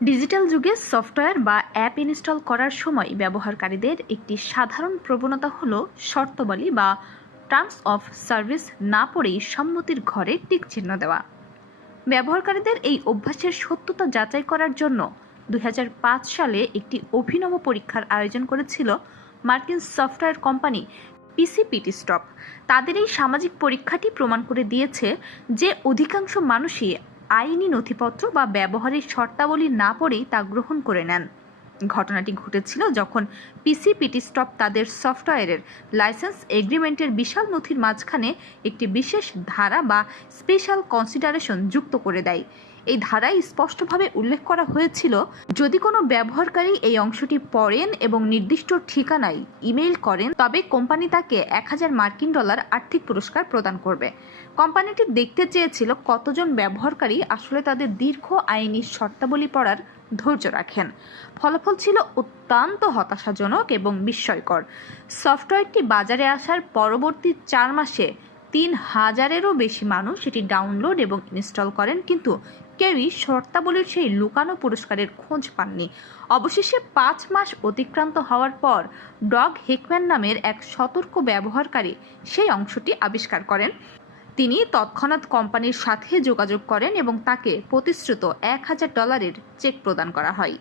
Digital যুগে software বা app install করার সময় ব্যবহারকারীদের একটি সাধারণ প্রবণতা হলো শর্তাবলী বা টার্মস অফ সার্ভিস না পড়েই সম্মতির ঘরে টিক চিহ্ন দেওয়া। ব্যবহারকারীদের এই অভ্যাসের সত্যতা যাচাই করার জন্য ২০০৫ সালে একটি অভিনব পরীক্ষার আয়োজন করেছিল মার্কিন সফটওয়্যার কোম্পানি পিসিপিটিস্টপ। তাদের এই সামাজিক পরীক্ষাটি প্রমাণ করে দিয়েছে যে অধিকাংশ মানুষই আইনি নথিপত্র বা ব্যবহারের শর্তাবলী না পড়েই তা গ্রহণ করে নেন। ঘটনাটি ঘটেছিল যখন পিসিপিটিস্টপ তাদের সফটওয়্যারের লাইসেন্স এগ্রিমেন্টের বিশাল নথির মাঝখানে একটি বিশেষ ধারা বা স্পেশাল কনসিডারেশন যুক্ত করে দেয়। এই ধারায় স্পষ্টভাবে উল্লেখ করা হয়েছিল, যদি কোনো ব্যবহারকারী এই অংশটি পড়েন এবং নির্দিষ্ট ঠিকানায় ইমেইল করেন তবে কোম্পানি তাকে $১,০০০ আর্থিক পুরস্কার প্রদান করবে। কোম্পানিটি দেখতে চেয়েছিল কতজন ব্যবহারকারী আসলে তাদের দীর্ঘ আইনি শর্তাবলী পড়ার ধৈর্য রাখেন। ফলাফল ছিল অত্যন্ত হতাশাজনক এবং বিস্ময়কর। সফটওয়্যারটি বাজারে আসার পরবর্তী ৪ মাসে ৩,০০০-এরও বেশি মানুষ এটি ডাউনলোড এবং ইনস্টল করেন, কিন্তু কেউই শর্তাবলীর সেই লুকানো পুরস্কারের খোঁজ পাননি। অবশেষে ৫ মাস অতিক্রান্ত হওয়ার পর ডগ হেকম্যান নামের এক সতর্ক ব্যবহারকারী সেই অংশটি আবিষ্কার করেন। তিনি তৎক্ষণাৎ কোম্পানির সাথে যোগাযোগ করেন এবং তাকে প্রতিশ্রুত $১,০০০ চেক প্রদান করা হয়।